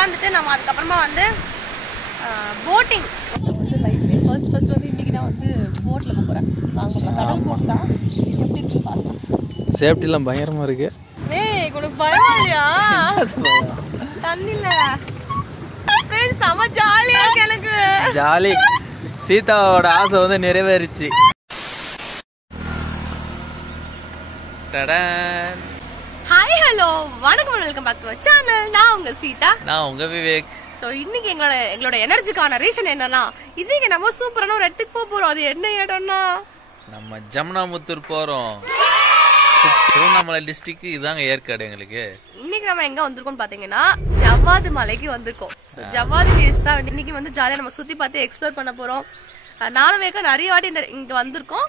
உட்காந்துட்டு நம்ம அதுக்கப்புறமா வந்து போட்டிங் வந்து லைஃப்லேயே ஃபர்ஸ்ட் வந்து இன்றைக்கி நான் வந்து போட்டில் போகிறேன். நாங்கள் கடல் போட் தான். எப்படி இருக்கு பார்க்கலாம். சேஃப்டிலாம் பயங்கரமாக இருக்கு. உனக்கு பயமா இல்லையா? தண்ணியில் ஃப்ரெண்ட்ஸ் செம ஜாலியாக இருக்கு. எனக்கு ஜாலி. சீதாவோட ஆசை வந்து நிறைவேறிச்சு. ஹாய் ஹலோ வணக்கம், வெல்கம் பேக் டு சேனல். நான் உங்க சீதா, நான் உங்க விவேக். சோ இன்னைக்கு எங்களோட எனர்ஜிக்கான ரீசன் என்னன்னா, இன்னைக்கு நம்ம சூப்பரான ஒரு இடத்துக்கு போக போறோம். அது என்ன இடம்னா நம்ம ஜமுனாமுத்தூர் போறோம். திருவண்ணாமலை டிஸ்ட்ரிக்ட். இதாங்க ஏற்காடு. எங்களுக்கு இன்னைக்கு நம்ம எங்க வந்திருக்கோம் பாத்தீங்கன்னா ஜவ்வாது மலைக்கு வந்திருக்கோம். ஜவ்வாது ஹில்ஸ் தான் இன்னைக்கு வந்து ஜாலியா நம்ம சுத்தி பார்த்து எக்ஸ்ப்ளோர் பண்ண போறோம். நானும் வேக நிறைய வாட்டி இங்க வந்திருக்கோம்.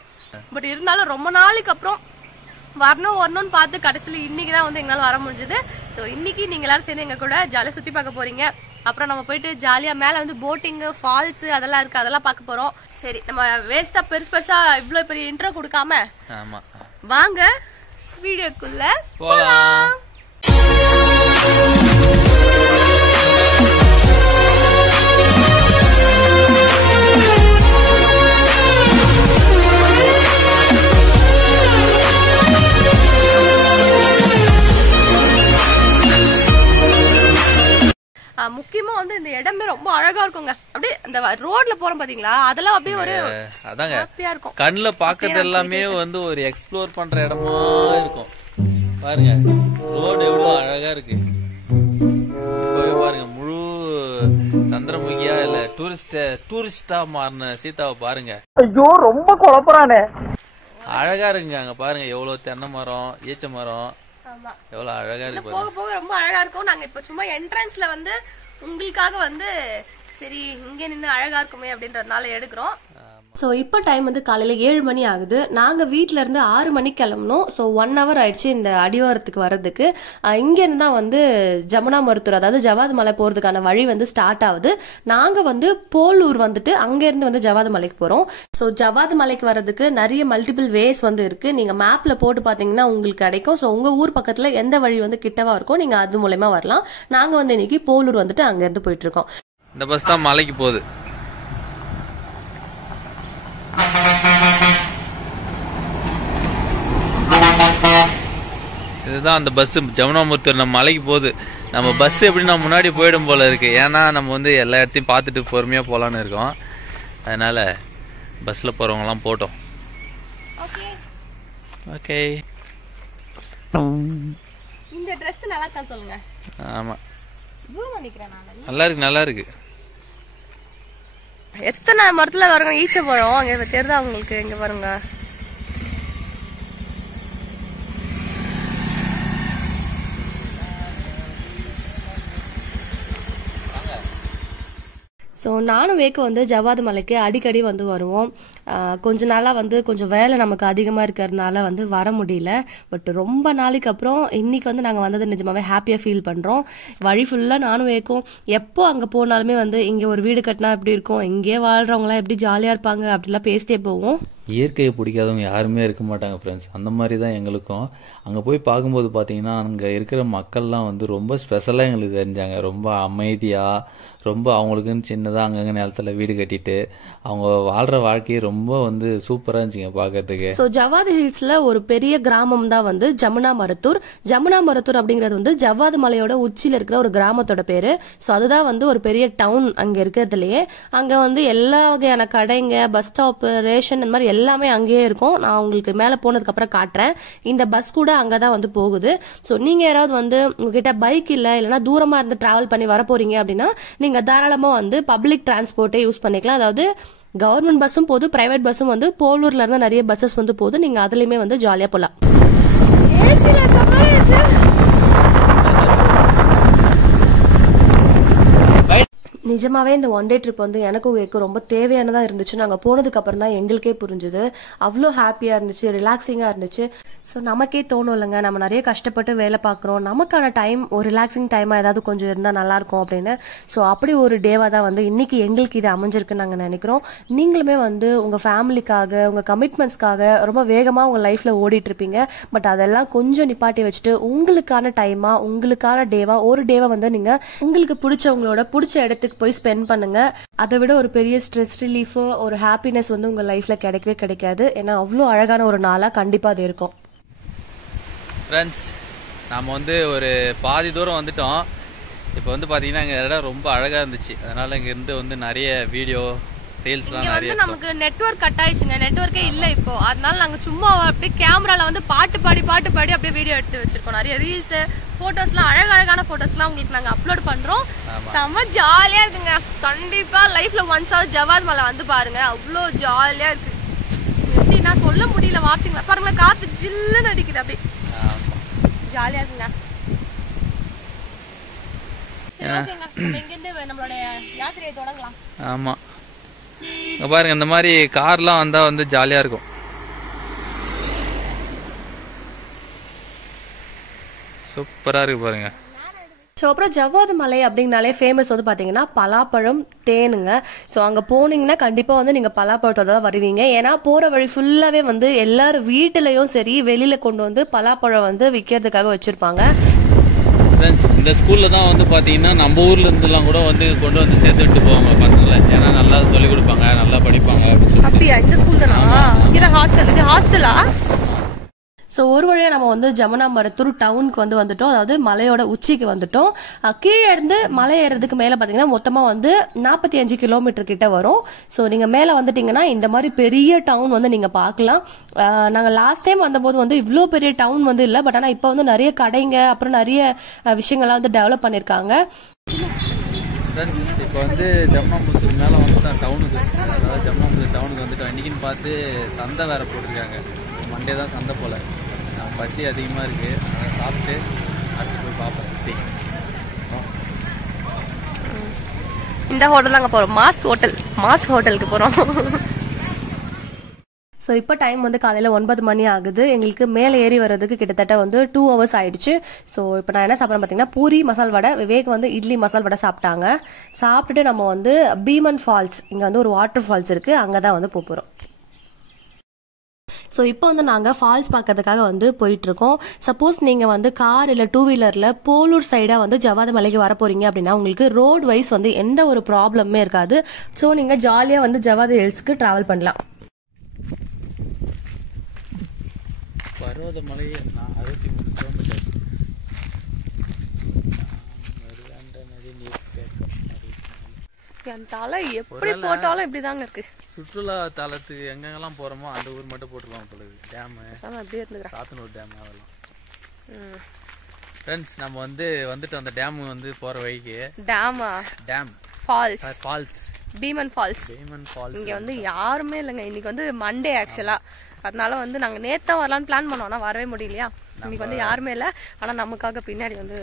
பட் இருந்தாலும் ரொம்ப நாளைக்கு அப்புறம் வரணும்னு பார்த்து கடைசியில் இன்னைக்கு தான் வந்து எங்களால் வர முடிஞ்சது. ஸோ இன்னைக்கு நீங்க எல்லாரும் சேர்ந்து எங்க கூட ஜாலியாக சுத்தி பார்க்க போறீங்க. அப்புறம் நம்ம போயிட்டு ஜாலியா மேல வந்து போட்டிங் ஃபால்ஸ் அதெல்லாம் இருக்கு, அதெல்லாம் பார்க்க போறோம். சரி, நம்ம வேஸ்டா பெருசா இவ்வளவு பெரிய இன்ட்ரோ கொடுக்காம வாங்க வீடியோக்குள்ள போலாம். முக்கியமா வந்து இந்த இடமே ரொம்ப அழகா இருக்குங்க. அப்படியே இந்த ரோட்ல போறோம் பாத்தீங்களா, அதெல்லாம் அப்படியே ஒரு அதாங்க ஹாப்பியா இருக்கும். கண்ணுல பாக்குறது எல்லாமே வந்து ஒரு எக்ஸ்ப்ளோர் பண்ற இடமா இருக்கும். பாருங்க ரோடு எவ்வளவு அழகா இருக்கு. இப்பவே பாருங்க முழு சந்திரமுகியா இல்ல டூரிஸ்டா மாறின சீதாவை பாருங்க. ஐயோ ரொம்ப குழப்பறானே. அழகா இருக்குங்க. அங்க பாருங்க எவ்வளவு தென்னை மரம், ஈச்ச மரம், எவ்வளவு அழகா இருக்கு. போக போக ரொம்ப அழகா இருக்கும். நாங்க இப்ப சும்மா என்ட்ரன்ஸ்ல வந்து உங்களுக்காக வந்து சரி இங்கே நின்று அழகா இருக்குமே அப்படின்றதுனால எடுக்கிறோம். ஸோ இப்போ டைம் வந்து காலையில் 7 மணி ஆகுது. நாங்கள் வீட்டிலேருந்து 6 மணிக்கு கிளம்பணும். ஸோ 1 hour ஆயிடுச்சு இந்த அடிவாரத்துக்கு வர்றதுக்கு. இங்கேருந்து தான் வந்து ஜமுனா மருத்துவர், அதாவது ஜவ்வாது மலை போகிறதுக்கான வழி வந்து ஸ்டார்ட் ஆகுது. நாங்கள் வந்து போலூர் வந்துட்டு அங்கேருந்து வந்து ஜவ்வாது மலைக்கு போகிறோம். ஸோ ஜவ்வாது மலைக்கு வர்றதுக்கு நிறைய மல்டிபிள் வேஸ் வந்து இருக்குது. நீங்கள் மேப்பில் போட்டு பார்த்தீங்கன்னா உங்களுக்கு கிடைக்கும். ஸோ உங்கள் ஊர் பக்கத்தில் எந்த வழி வந்து கிட்டவா இருக்கோ நீங்கள் அது மூலயமா வரலாம். நாங்கள் வந்து இன்னைக்கு போலூர் வந்துட்டு அங்கேருந்து போயிட்டுருக்கோம். இந்த பஸ் தான் மலைக்கு போகுது. இதுதான் அந்த பஸ். ஜமுனாமுத்தூர் நம்ம மலைக்கு போகுது. நம்ம பஸ் எப்படின்னா முன்னாடி போயிடும் போல இருக்கு. ஏன்னா நம்ம வந்து எல்லா இடத்தையும் பார்த்துட்டு பொறுமையா போலான்னு இருக்கோம். அதனால பஸ்ல போறவங்கலாம் போட்டோம். ஓகே. இந்த Dress நல்லா இருக்கா சொல்லுங்க. ஆமா தூரமா நிக்கிறேன் நான். நல்லா இருக்கு, நல்லா இருக்கு. எத்தனை மரத்துல வருங்க ஈச்ச பழம் அங்க தெரியுதா உங்களுக்கு? இங்க பாருங்க. ஸோ நானும் வேக்க வந்து ஜவ்வாது மலைக்கு அடிக்கடி வந்து வருவோம். கொஞ்ச நாளாக வந்து கொஞ்சம் வேலை நமக்கு அதிகமாக இருக்கிறதுனால வந்து வர முடியல. பட் ரொம்ப நாளைக்கு அப்புறம் இன்னைக்கு வந்து நாங்கள் வந்தது நிஜமாவே ஹாப்பியாக ஃபீல் பண்ணுறோம். வழி ஃபுல்லாக நானும் வேக்கும் எப்போ அங்கே போனாலுமே வந்து இங்கே ஒரு வீடு கட்டினா எப்படி இருக்கும், இங்கேயே வாழ்கிறவங்களாம் எப்படி ஜாலியாக இருப்பாங்க அப்படிலாம் பேசிட்டே போவோம். இயற்கையை பிடிக்காதவங்க யாருமே இருக்க மாட்டாங்க ஃப்ரெண்ட்ஸ். அந்த மாதிரி தான் எங்களுக்கும். அங்கே போய் பார்க்கும்போது பார்த்தீங்கன்னா அங்கே இருக்கிற மக்கள்லாம் வந்து ரொம்ப ஸ்பெஷலாக எங்களுக்கு தெரிஞ்சாங்க. ரொம்ப அமைதியாக, ரொம்ப அவங்களுக்குன்னு சின்னதாக அங்கங்கே நிலத்தில் வீடு கட்டிட்டு அவங்க வாழ்கிற வாழ்க்கையை ரொம்ப வந்து சூப்பராக இருந்துச்சுங்க பார்க்கறதுக்கு. ஸோ ஜவ்வாது ஹில்ஸில் ஒரு பெரிய கிராமம் தான் வந்து ஜமுனா மருத்தூர். ஜமுனா மருத்தூர் அப்படிங்கிறது வந்து ஜவ்வாது மலையோட உச்சியில் இருக்கிற ஒரு கிராமத்தோட பேர். ஸோ அதுதான் வந்து ஒரு பெரிய டவுன் அங்கே இருக்கிறதுலையே. அங்கே வந்து எல்லா வகையான கடைங்க, பஸ் ஸ்டாப்பு, ரேஷன், இந்த மாதிரி எல்லாமே அங்கேயே இருக்கும். நான் உங்களுக்கு மேலே போனதுக்கு அப்புறம் காட்டுறேன். இந்த பஸ் கூட அங்கே தான் வந்து போகுது. ஸோ நீங்கள் யாராவது வந்து உங்ககிட்ட பைக் இல்லைன்னா தூரமாக இருந்து டிராவல் பண்ணி வர போறீங்க அப்படின்னா நீங்கள் தாராளமாக வந்து பப்ளிக் டிரான்ஸ்போர்ட்டை யூஸ் பண்ணிக்கலாம். அதாவது கவர்மெண்ட் பஸ்ஸும் போகுது, பிரைவேட் பஸ்ஸும் வந்து போலூர்ல இருந்து நிறைய பஸ்ஸஸ் வந்து போகுது. நீங்கள் அதுலேயுமே வந்து ஜாலியாக போகலாம். நிஜமாவே இந்த ஒன் டே ட்ரிப் வந்து எனக்கும் உங்களுக்கு ரொம்ப தேவையானதாக இருந்துச்சு. நாங்கள் போனதுக்கு அப்புறம் தான் எங்களுக்கே புரிஞ்சுது. அவ்வளோ ஹாப்பியாக இருந்துச்சு, ரிலாக்ஸிங்காக இருந்துச்சு. ஸோ நமக்கே தோணும் இல்லைங்க, நம்ம நிறைய கஷ்டப்பட்டு வேலை பார்க்குறோம், நமக்கான டைம் ஒரு ரிலாக்ஸிங் டைமாக ஏதாவது கொஞ்சம் இருந்தால் நல்லாயிருக்கும் அப்படின்னு. ஸோ அப்படி ஒரு டேவாக தான் வந்து இன்றைக்கி எங்களுக்கு இது அமைஞ்சிருக்குன்னு நாங்கள் நினைக்கிறோம். நீங்களுமே வந்து உங்கள் ஃபேமிலிக்காக உங்கள் கமிட்மெண்ட்ஸ்க்காக ரொம்ப வேகமாக உங்கள் லைஃப்பில் ஓடிட்டுருப்பீங்க. பட் அதெல்லாம் கொஞ்சம் நிப்பாட்டி வச்சுட்டு உங்களுக்கான டைமாக உங்களுக்கான டேவாக ஒரு டேவை வந்து நீங்கள் உங்களுக்கு பிடிச்சவங்களோட பிடிச்ச இடத்துக்கு போய் ஸ்பெண்ட் பண்ணுங்க. அதை விட ஒரு பெரிய ஸ்ட்ரெஸ் ரிலீஃபோ ஒரு ஹாப்பினஸ் வந்து உங்க லைஃப்ல கிடைக்கவே கிடைக்காது. ஏன்னா அவ்வளோ அழகான ஒரு நாளா கண்டிப்பா அது இருக்கும். ஃப்ரெண்ட்ஸ், நாம் வந்து ஒரு பாதி தூரம் வந்துட்டோம். இப்போ வந்து பார்த்தீங்கன்னா இங்கே இடம் ரொம்ப அழகாக இருந்துச்சு. அதனால இங்கேருந்து வந்து நிறைய வீடியோ ரீல்ஸ்லாம் நிறைய நமக்கு நெட்வொர்க் கட் ஆயிடுச்சுங்க, நெட்வொர்க்கே இல்லை இப்போ. அதனால நாங்கள் சும்மா அப்படியே கேமரால வந்து பாட்டு பாடி அப்படியே வீடியோ எடுத்து வச்சிருக்கோம். நிறைய ரீல்ஸ் போட்டோஸ்லாம் அழகான போட்டோஸ்லாம் உங்களுக்கு நாங்க அப்லோட் பண்றோம். செம்ம ஜாலியா இருக்குங்க. கண்டிப்பா லைஃப்ல ஒன்ஸாவது ஜவாத் மலை வந்து பாருங்க, அவ்வளோ ஜாலியா இருக்கு. எப்படி நான் சொல்ல முடியல வார்த்தைங்களா. பாருங்க காத்து ஜில்லுன்னு அடிக்குது, அப்படி ஜாலியா இருக்குங்க. சரி ஓகேங்க, நம்ம இங்கிருந்து நம்மளோட யாத்திரையை தொடங்கலாம். ஆமா, பாருங்க இந்த மாதிரி கார்லாம் வந்தா வந்து ஜாலியா இருக்கும். சூப்பரா இருக்கு பாருங்க. ஸோ அப்புறம் ஜவ்வாது மலை அப்படிங்கனாலே ஃபேமஸ் வந்து பார்த்தீங்கன்னா பலாப்பழம், தேனுங்க. ஸோ அங்கே போனீங்கன்னா கண்டிப்பாக வந்து நீங்கள் பலாப்பழத்தோட தான் வருவீங்க. ஏன்னா போகிற வழி ஃபுல்லாகவே வந்து எல்லாரும் வீட்டிலையும் சரி வெளியில் கொண்டு வந்து பலாப்பழம் வந்து விற்கிறதுக்காக வச்சுருப்பாங்க. ஃப்ரெண்ட்ஸ், இந்த ஸ்கூலில் தான் வந்து பார்த்தீங்கன்னா நம்ம ஊர்ல இருந்துலாம் கூட வந்து கொண்டு வந்து சேர்த்து விட்டு போவாங்க பசங்களை. ஏன்னா நல்லா சொல்லிக் கொடுப்பாங்க, நல்லா படிப்பாங்க. அப்படியா? இந்த ஸ்கூல் தானா? இங்கே தான் ஹாஸ்டல். இது ஹாஸ்டலா? ஸோ ஒரு வழியாக நம்ம வந்து ஜமுனா மரத்தூர் டவுனுக்கு வந்துட்டோம். அதாவது மலையோட உச்சிக்கு வந்துட்டோம். கீழே இருந்து மலை ஏறதுக்கு மேலே பார்த்தீங்கன்னா மொத்தமாக வந்து 45 கிலோமீட்டர் கிட்ட வரும். ஸோ நீங்கள் மேலே வந்துட்டீங்கன்னா இந்த மாதிரி பெரிய டவுன் வந்து நீங்கள் பார்க்கலாம். நாங்கள் லாஸ்ட் டைம் வந்தபோது வந்து இவ்வளோ பெரிய டவுன் வந்து இல்லை. பட் ஆனால் இப்போ வந்து நிறைய கடைங்க அப்புறம் நிறைய விஷயங்கள்லாம் வந்து டெவலப் பண்ணியிருக்காங்க. ஃப்ரெண்ட்ஸ், இப்போ வந்து ஜம்னாமுத்தூர் மேலே வந்து தான் டவுனுக்கு, அதாவது ஜம்னாமுத்தூர் டவுனுக்கு வந்துட்டு இன்னைக்குன்னு பார்த்து சந்தை வேற போட்டிருக்காங்க. மண்டே தான் சந்தை போல. பசி அதிகமாக இருக்குது, அதை சாப்பிட்டு அடுத்து போய் பார்ப்போம் சுற்றி. இந்த ஹோட்டல் தாங்க போகிறோம், மாஸ் ஹோட்டலுக்கு போகிறோம். ஸோ இப்போ டைம் வந்து காலையில் 9 மணி ஆகுது. எங்களுக்கு மேலே ஏறி வர்றதுக்கு கிட்டத்தட்ட வந்து 2 hours ஆயிடுச்சு. ஸோ இப்போ நான் என்ன சாப்பிட்றேன் பார்த்தீங்கன்னா பூரி மசால் வடை, விவேக் வந்து இட்லி மசால் வடை சாப்பிட்டாங்க. சாப்பிட்டுட்டு நம்ம வந்து பீமன் ஃபால்ஸ், இங்கே வந்து ஒரு வாட்டர் ஃபால்ஸ் இருக்குது, அங்கே தான் வந்து போகிறோம். ஸோ இப்போ வந்து நாங்கள் ஃபால்ஸ் பார்க்கறதுக்காக வந்து போயிட்டுருக்கோம். சப்போஸ் நீங்கள் வந்து கார் இல்லை 2 வீலரில் போலூர் சைடாக வந்து ஜவ்வாது மலைக்கு வர போகிறீங்க அப்படின்னா உங்களுக்கு ரோட் வைஸ் வந்து எந்த ஒரு ப்ராப்ளமே இருக்காது. ஸோ நீங்கள் ஜாலியாக வந்து ஜவ்வாது ஹில்ஸ்க்கு ட்ராவல் பண்ணலாம். பர்வதமலை 63 கிலோமீட்டர். என் தலை எப்படி போட்டாலும் இப்படிதாங்க இருக்கு. சுற்றுலா தலத்துக்கு எங்கெங்கெல்லாம் போறோமோ அந்த ஊர் மட்டும் போட்டுருவாங்க போல இருக்கு. டேம் அப்படியே இருந்துக்கிறேன், சாத்தனூர் டேம் அதெல்லாம். ஃப்ரெண்ட்ஸ், நம்ம வந்துட்டு அந்த டேம் வந்து போற வழிக்கு டேம் ஃபால்ஸ் பீமன் ஃபால்ஸ் இங்க வந்து யாருமே இல்லைங்க. இன்னைக்கு வந்து மண்டே ஆக்சுவலா, அதனால வந்து நாங்க நேத்தா வரலான்னு பிளான் பண்ணோம், ஆனா வரவே முடியலையா. இன்னைக்கு வந்து யாருமே இல்லை. ஆனா நமக்காக பின்னாடி வந்து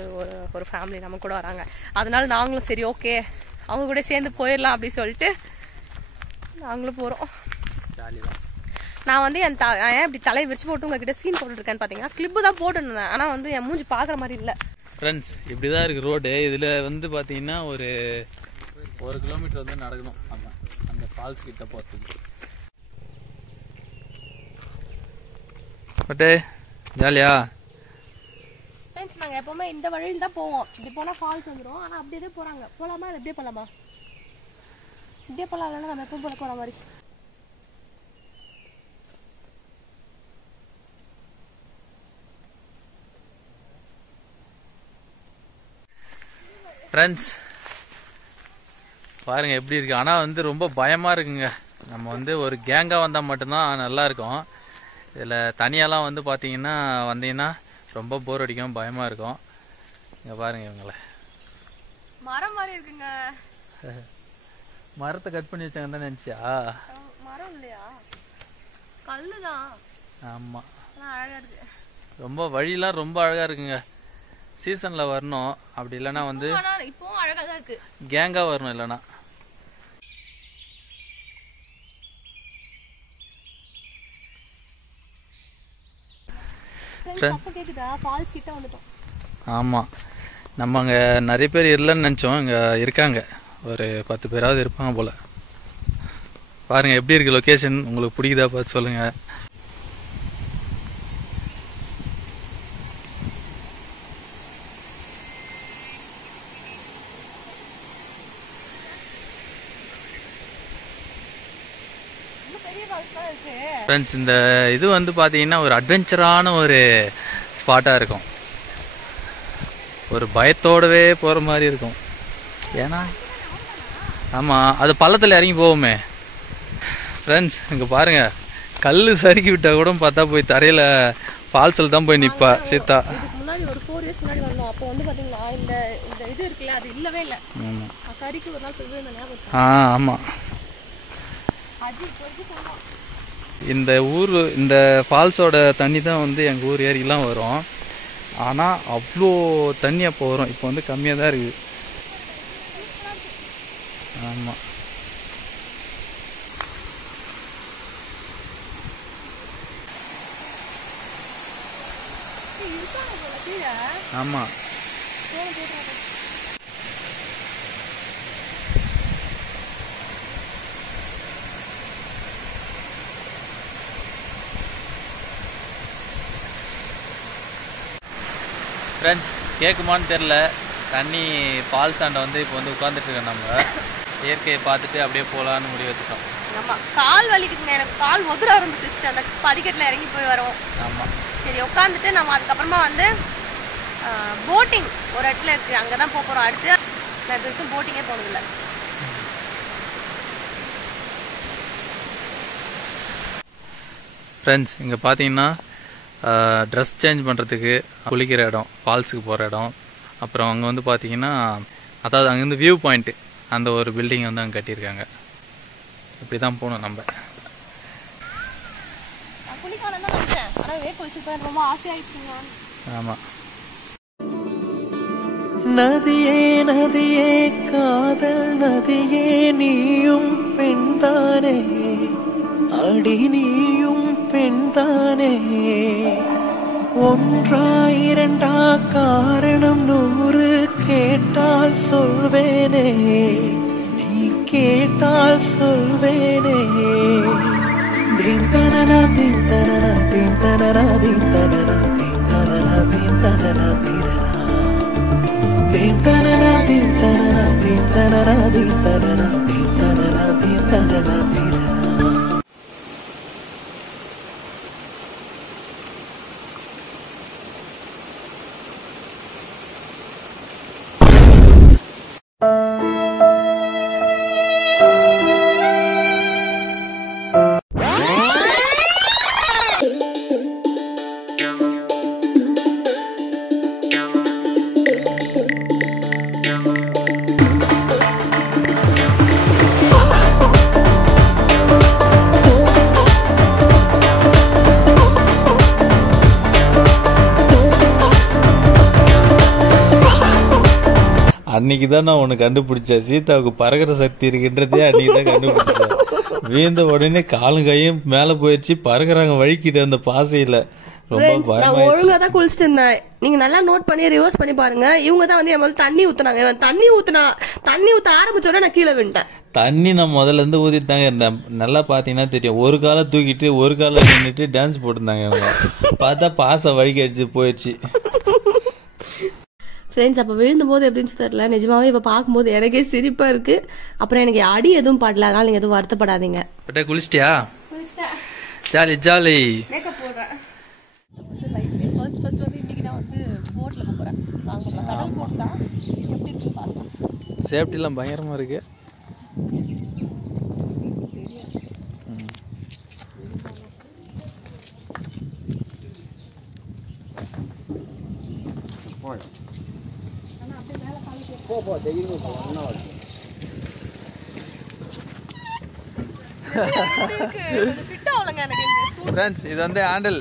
ஒரு ஃபேமிலி நம்ம கூட வராங்க. அதனால நாங்களும் சரி ஓகே அவங்க கூட சேர்ந்து போயிடலாம் அப்படின்னு சொல்லிட்டு நாங்களும் போறோம். நான் வந்து ஏன் இப்படி தலையை விரிச்சு போட்டு உங்ககிட்ட சீன் போட்டுட்டு இருக்கேன்னு பாத்தீங்கன்னா கிளிப்பு தான் போட்டுருந்தேன். ஆனா வந்து என் மூஞ்சி பாக்குற மாதிரி இல்லை. ஃப்ரெண்ட்ஸ், இப்படிதான் இருக்கு ரோடு. இதுல வந்து பாத்தீங்கன்னா ஒரு 1 கிலோமீட்டர் வந்து நடக்கணும் அந்த ஃபால்ஸ் கிட்ட போறதுக்கு. பட்டே ஜாலியா? ஃப்ரெண்ட்ஸ், நாங்கள் எப்போவுமே இந்த வழியில் தான் போவோம். இப்படி போனால் ஃபால்ஸ் வந்துடும். ஆனால் அப்படியே போகிறாங்க. போகலாமா இல்லை இப்படியே போகலாமா? இப்படியே போகலாம், இல்லைன்னா நம்ம எப்போ போல போகிற மாதிரி. ஃப்ரெண்ட்ஸ் பாருங்க எப்படி இருக்கு. ஆனால் வந்து ரொம்ப பயமாக இருக்குங்க. நம்ம வந்து ஒரு கேங்காக வந்தால் மட்டும்தான் நல்லா இருக்கும். இதில் தனியாலாம் வந்து பார்த்தீங்கன்னா வந்தீங்கன்னா ரொம்ப போர் அடிக்கும், பயமாக இருக்கும். இங்கே பாருங்க இவங்கள, மரம் மாதிரி இருக்குங்க. மரத்தை கட் பண்ணி வச்சாங்க தான் நினச்சியா? மரம் இல்லையா, கல்லுதான். ஆமாம், அழகாக இருக்கு. ரொம்ப வழியெலாம் ரொம்ப அழகாக இருக்குங்க. சீசனில் வரணும், அப்படி இல்லைன்னா வந்து இப்போவும் அழகாக தான் இருக்கு. கேங்காக வரணும். இல்லைன்னா ஆமாம், நம்ம அங்கே நிறைய பேர் இல்லைன்னு நினச்சோம். இங்கே இருக்காங்க, ஒரு 10 பேராவது இருப்பாங்க போல். பாருங்கள் எப்படி இருக்குது லொக்கேஷன், உங்களுக்கு பிடிக்குதா பார்த்து சொல்லுங்கள். ஃப்ரெண்ட்ஸ், இந்த இது வந்து பார்த்தீங்கன்னா ஒரு அட்வென்ச்சரான ஒரு ஸ்பாட்டாக இருக்கும். ஒரு பயத்தோடவே போகிற மாதிரி இருக்கும். ஏன்னா ஆமாம், அது பள்ளத்தில் இறங்கி போவோமே. ஃப்ரெண்ட்ஸ், இங்கே பாருங்கள், கல் சறுக்கி விட்டால் கூட பார்த்தா போய் தரையில் ஃபால்ஸில் தான் போய் நிற்பா சீதா. முன்னாடி ஒரு 4 இயர்ஸ் முன்னாடி வந்தோம். அப்போ வந்து பார்த்தீங்கன்னா இந்த இது இருக்குல்ல, அது இல்லவே இல்லை. சரிக்கு ஒரு நாள் போய் ஆமாம். இந்த ஊர், இந்த ஃபால்ஸோட தண்ணி தான் வந்து எங்கள் ஊர் ஏரியெலாம் வரும். ஆனால் அவ்வளோ தண்ணி அப்போ வரும். இப்போ வந்து கம்மியாக தான் இருக்குது. ஆமாம். ஆமாம். ஃப்ரெண்ட்ஸ், கேட்குமான்னு தெரில, தண்ணி ஃபால்ஸ் ஆண்ட வந்து இப்போ வந்து உட்காந்துட்ருக்கோம். நம்ம இயற்கையை பார்த்துட்டு அப்படியே போகலான்னு முடிவு எடுத்துட்டோம். ஆமாம், கால் வலிக்குதுங்க, எனக்கு கால் உதிர ஆரம்பிச்சிச்சு அந்த படிக்கட்டில் இறங்கி போய் வரோம். ஆமாம். சரி, உட்காந்துட்டு நம்ம அதுக்கப்புறமா வந்து போட்டிங் ஒரு இடத்துல இருக்குது, அங்கே தான் போகிறோம். அடுத்து நான் இது வரைக்கும் போட்டிங்கே போனதில்லை. ஃப்ரெண்ட்ஸ், இங்கே பார்த்தீங்கன்னா ட்ரெஸ் சேஞ்ச் பண்ணுறதுக்கு குளிக்கிற இடம், ஃபால்ஸுக்கு போகிற இடம், அப்புறம் அங்கே வந்து பார்த்தீங்கன்னா அதாவது அங்கேருந்து வியூ பாயிண்ட்டு, அந்த ஒரு பில்டிங் வந்து அங்கே கட்டியிருக்காங்க. இப்படி தான் போகணும் நம்ம. ஆமாம். நதியே நதியே காதல் நதியே, நீயும் பெண்தானே, அடி நீயும் பெண்தானே. ஒன்றா இரண்டா காரணம் 100 கேட்டால் சொல்வேனே, நீ கேட்டால் சொல்வேனே. தீம் தனனா தீம் தனனா தீம் தனனா தீம் தனனா தீம் தனனா தீம் தனனா தீரனா தீம் தனனா தீம் தனனா தீம் தனனா தீம் தனனா தீம் தனனா தீம் தனனா தீரனா. அன்னைக்கு தான் நான் ஒன்று கண்டுபிடிச்சேன், சீதாவுக்கு பறக்கிற சக்தி இருக்குன்றதே அன்னைக்கு தான் கண்டுபிடிச்சேன். வீழ்ந்த உடனே காலும் கையும் மேலே போயிடுச்சு, பறக்குறாங்க வழிக்கிட்டு அந்த பாசையில். நான் ஒழுங்கா தான் குளிச்சுட்டு இருந்தேன். நீங்க நல்லா நோட் பண்ணி ரிவர்ஸ் பண்ணி பாருங்க. இவங்க தான் வந்து என் தண்ணி ஊத்துனாங்க. தண்ணி ஊத்த ஆரம்பிச்சோட நான் கீழே விட்டேன். தண்ணி நான் முதல்ல இருந்து ஊத்திட்டாங்க இருந்தேன். நல்லா பாத்தீங்கன்னா தெரியும், ஒரு காலை தூக்கிட்டு ஒரு காலை நின்றுட்டு டான்ஸ் போட்டிருந்தாங்க. இவங்க பார்த்தா பாச வழிக்கு அடிச்சு போயிடுச்சு. ஃப்ரெண்ட்ஸ், அப்போ விழுந்தபோது எப்படின்னு தெரியல, நிஜமாவே இப்போ பார்க்கும்போது எனக்கே சிரிப்பா இருக்கு. அப்புறம் எனக்கு அடி எதுவும் படல, அதனால நீங்க எதுவும் வருத்தப்படாதீங்க. குளிச்சிட்டியா? Jolly jolly. மேக்கப் போடுறேன். ஃபர்ஸ்ட் வந்து இன்னைக்கு தான் வந்து போட்ல போறேன். வாங்க கடல் போட் தான், எப்படி இருக்கு பார்க்கலாம். சேஃப்டிலாம் பயங்கரமா இருக்கு. ஃப்ரெண்ட்ஸ், இது வந்து ஹேண்டில்,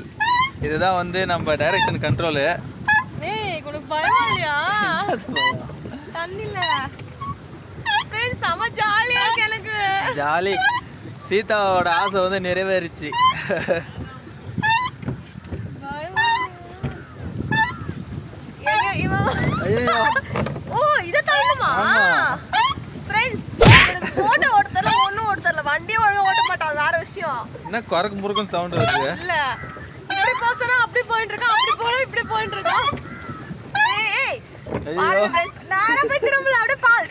இதுதான் வந்து நம்ம டைரக்ஷன் கண்ட்ரோலு. பயமா இல்லையா தண்ணில ஃப்ரெண்ட்ஸ் செம ஜாலியா இருக்கு எனக்கு ஜாலி சீதாவோட ஆசை வந்து நிறைவேறிச்சு ஓ இத தள்ளுமா ஃப்ரெண்ட்ஸ் போட்டோ ஓட்டறல ஒண்ணும் ஓட்டறல வண்டியே ஒழுங்கா ஓட்ட மாட்டான் வேற விஷயம் என்ன குறக்கு முறுக்கும் சவுண்ட் வருது இல்ல இப்படி போசனா அப்படி போயிட்டு இருக்கான் அப்படி போனா இப்படி போயிட்டு இருக்கான் ஏய் பாருங்க ஃப்ரெண்ட்ஸ் நான் போய்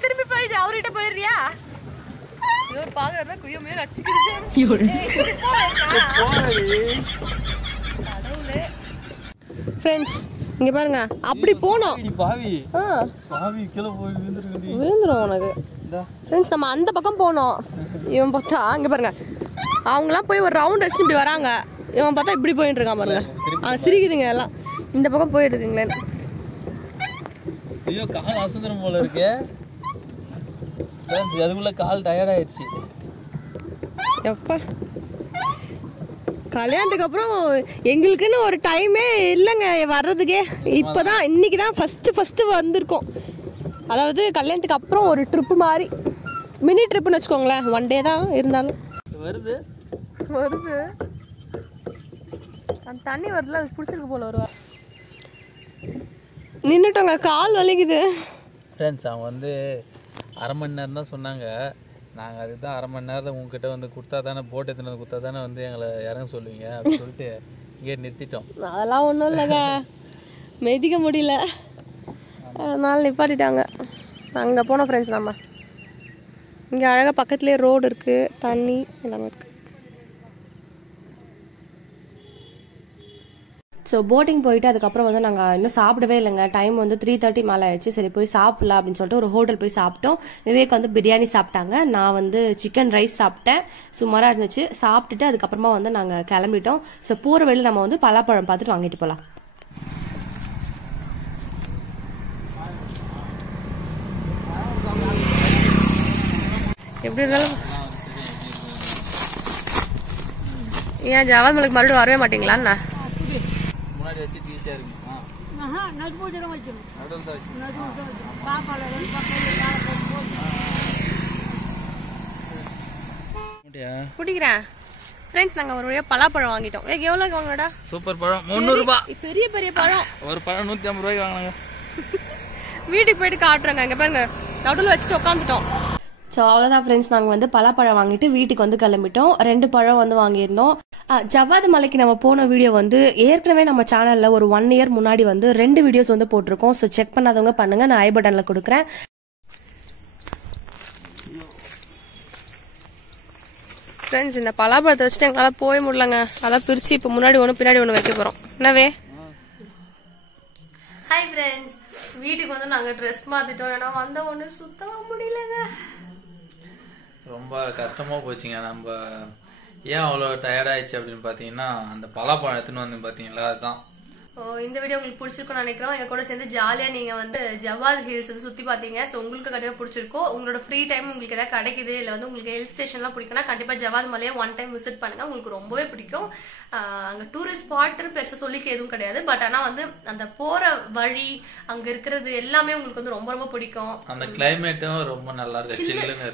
திரும்பி போயிடு அவர்கிட்ட போயிடுறியா இவர் பாக்குறதா குயமே நச்சிக்குது கடவுளே ஃப்ரெண்ட்ஸ் இங்க பாருங்க அப்படி போனோம் பாவி பாவி கீழ போய் விழுந்துரும் உனக்கு ஃப்ரெண்ட்ஸ் நம்ம அந்த பக்கம் போனோம் இவன் பார்த்தா அங்க பாருங்க அவங்கலாம் போய் ஒரு ரவுண்ட் அடிச்சு இப்படி வராங்க இவன் பார்த்தா இப்படி போயிட்டு இருக்கான் பாருங்க சிரிக்குதுங்க எல்லாம் இந்த பக்கம் போயிட்டு இருக்குங்களே ஐயோ கால் அசந்திரம் போல இருக்கு அதுக்குள்ள கால் டயர்ட் ஆயிடுச்சு எப்பா கல்யாணத்துக்கு அப்புறம் எங்களுக்குன்னு ஒரு டைமே இல்லைங்க வர்றதுக்கே இப்போதான் இன்னைக்கு தான் ஃபஸ்ட்டு வந்திருக்கோம் அதாவது கல்யாணத்துக்கு அப்புறம் ஒரு ட்ரிப்பு மாதிரி மினி ட்ரிப்புன்னு வச்சுக்கோங்களேன் 1 டே தான் இருந்தாலும் வருது அந்த தண்ணி வருதுல அது பிடிச்சிருக்கு போல வருவா நின்றுட்டோங்க கால் வலிக்குது ஃப்ரெண்ட்ஸ் அவங்க வந்து 1/2 மணி நேரம் தான் சொன்னாங்க நாங்கள் அதுதான் 1/2 மணி நேரத்தில் உங்ககிட்ட வந்து கொடுத்தா தானே போட் எடுத்துன்னு வந்து கொடுத்தா தானே வந்து எங்களை இறங்க சொல்லுவீங்க அப்படின்னு சொல்லிட்டு இங்கே நிறுத்திட்டோம் அதெல்லாம் ஒன்றும் இல்லைங்க மெதிக்க முடியல அதனால நிப்பாட்டிட்டாங்க அங்கே போனோம் ஃப்ரெண்ட்ஸ் நம்ம இங்கே அழகாக பக்கத்துலேயே ரோடு இருக்குது தண்ணி எல்லாமே இருக்குது ஸோ போட்டிங் போயிட்டு அதுக்கப்புறம் வந்து நாங்கள் இன்னும் சாப்பிடவே இல்லைங்க டைம் வந்து 3:30 மேலே ஆயிடுச்சு சரி போய் சாப்பிடலாம் அப்படின்னு சொல்லிட்டு ஒரு ஹோட்டல் போய் சாப்பிட்டோம் விவேக் வந்து பிரியாணி சாப்பிட்டாங்க நான் வந்து சிக்கன் ரைஸ் சாப்பிட்டேன் சுமாராக இருந்துச்சு சாப்பிட்டுட்டு அதுக்கப்புறமா வந்து நாங்கள் கிளம்பிட்டோம் ஸோ போகிற வழியில் நம்ம வந்து பலாப்பழம் பார்த்துட்டு வாங்கிட்டு போகலாம் எப்படி இருந்தாலும் ஏன் ஜவாத் மலைக்கு மறுபடியும் வரவே மாட்டீங்களாண்ணா முன்னாடி வச்சு ஈஸியாக இருக்குமா குடிக்கிறேன் ஃப்ரெண்ட்ஸ் நாங்கள் ஒரு வழியாக பலாப்பழம் வாங்கிட்டோம் எவ்வளோக்கு வாங்கினடா சூப்பர் பழம் 300 ரூபாய் பெரிய பழம் ஒரு பழம் 150 ரூபாய்க்கு வாங்கினாங்க வீட்டுக்கு போயிட்டு காட்டுறாங்க இங்கே பாருங்க நடுவில் வச்சுட்டு உட்காந்துட்டோம் ஸோ அவ்வளோதான் ஃப்ரெண்ட்ஸ் நாங்கள் வந்து பலாப்பழம் வாங்கிட்டு வீட்டுக்கு வந்து கிளம்பிட்டோம் 2 பழம் வந்து வாங்கியிருந்தோம் ஜவ்வாது மலைக்கு நம்ம போன வீடியோ வந்து ஏற்கனவே நம்ம சேனலில் ஒரு 1 இயர் முன்னாடி வந்து 2 வீடியோஸ் வந்து போட்டிருக்கோம் ஸோ செக் பண்ணாதவங்க பண்ணுங்க நான் ஐ பட்டனில் கொடுக்குறேன் ஃப்ரெண்ட்ஸ் இந்த பலாப்பழத்தை வச்சுட்டு எங்களால் போய் முடியலங்க அதான் பிரித்து இப்போ முன்னாடி ஒன்று பின்னாடி ஒன்று வைக்க போகிறோம் என்னவே ஹாய் ஃப்ரெண்ட்ஸ் வீட்டுக்கு வந்து நாங்கள் ட்ரெஸ் மாற்றிட்டோம் ஏன்னா வந்த ஒன்று சுத்தமாக முடியலங்க ரொம்ப கஷ்டமாக போச்சுங்க நம்ம ஏன் அவ்வளோ டயர்டாயிடுச்சு அப்படின்னு பார்த்தீங்கன்னா அந்த பலாப்பழம் எடுத்துன்னு வந்து பார்த்தீங்களா அதுதான் இந்த வீடியோ உங்களுக்கு பிடிச்சிருக்கும்னு நினைக்கிறோம் எங்க கூட சேர்ந்து ஜாலியா நீங்க வந்து ஜவ்வாது ஹில்ஸ் வந்து சுத்தி பாத்தீங்க சோ உங்களுக்கு கண்டிப்பா பிடிச்சிருக்கும் உங்களோட ஃப்ரீ டைம் உங்களுக்கு ஏதாவது கிடைக்குது இல்ல வந்து உங்களுக்கு ஹில் ஸ்டேஷன்லாம் பிடிக்கும்னா கண்டிப்பா ஜவ்வாது மலையை 1 டைம் விசிட் பண்ணுங்க உங்களுக்கு ரொம்பவே பிடிக்கும் அங்க டூரிஸ்ட் ஸ்பாட்னு பெருசா சொல்லிக்க எதுவும் கிடையாது பட் ஆனா வந்து அந்த போற வழி அங்க இருக்கிறது எல்லாமே உங்களுக்கு வந்து ரொம்ப ரொம்ப பிடிக்கும் அந்த கிளைமேட்டும் ரொம்ப நல்லா இருக்கு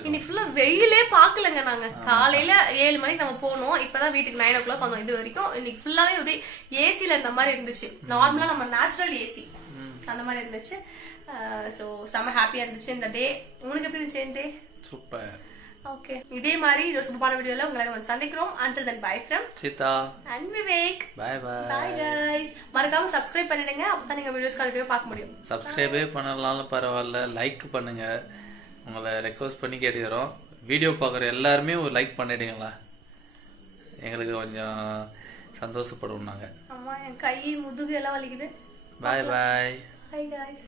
இன்னைக்கு ஃபுல்லா வெயிலே பாக்கலங்க நாங்க காலையில 7 மணிக்கு நம்ம போனோம் இப்பதான் வீட்டுக்கு 9 o'clock வந்தோம் இது வரைக்கும் இன்னைக்கு ஃபுல்லாவே அப்படியே ஏசில இருந்த மாதிரி இருந்துச்சு நார்மலா நம்ம நேச்சுரல் ஏசி அந்த மாதிரி இருந்துச்சு சோ செம ஹாப்பியா இருந்துச்சு இந்த டே உங்களுக்கு எப்படி இருந்துச்சு இந்த டே சூப்பர் ஓகே இதே மாதிரி ஒரு சூப்பரான வீடியோல உங்களை வந்து சந்திக்கிறோம் until then bye from Sita and Vivek bye bye guys மறக்காம subscribe பண்ணிடுங்க அப்பதான் நீங்க வீடியோஸ் கண்டிப்பா பார்க்க முடியும் சப்ஸ்கிரைபே பண்ணலனாலும் பரவாயில்ல லைக் பண்ணுங்க உங்களை ரெக்வஸ்ட் பண்ணி கேட்டுக்கிறோம் வீடியோ பார்க்குற எல்லாருமே ஒரு லைக் பண்ணிடுங்களா எங்களுக்கு கொஞ்சம் சந்தோஷப்படுவோம் நாங்க ஆமா என் கை முதுகு எல்லாம் வலிக்குது பாய் பாய் bye guys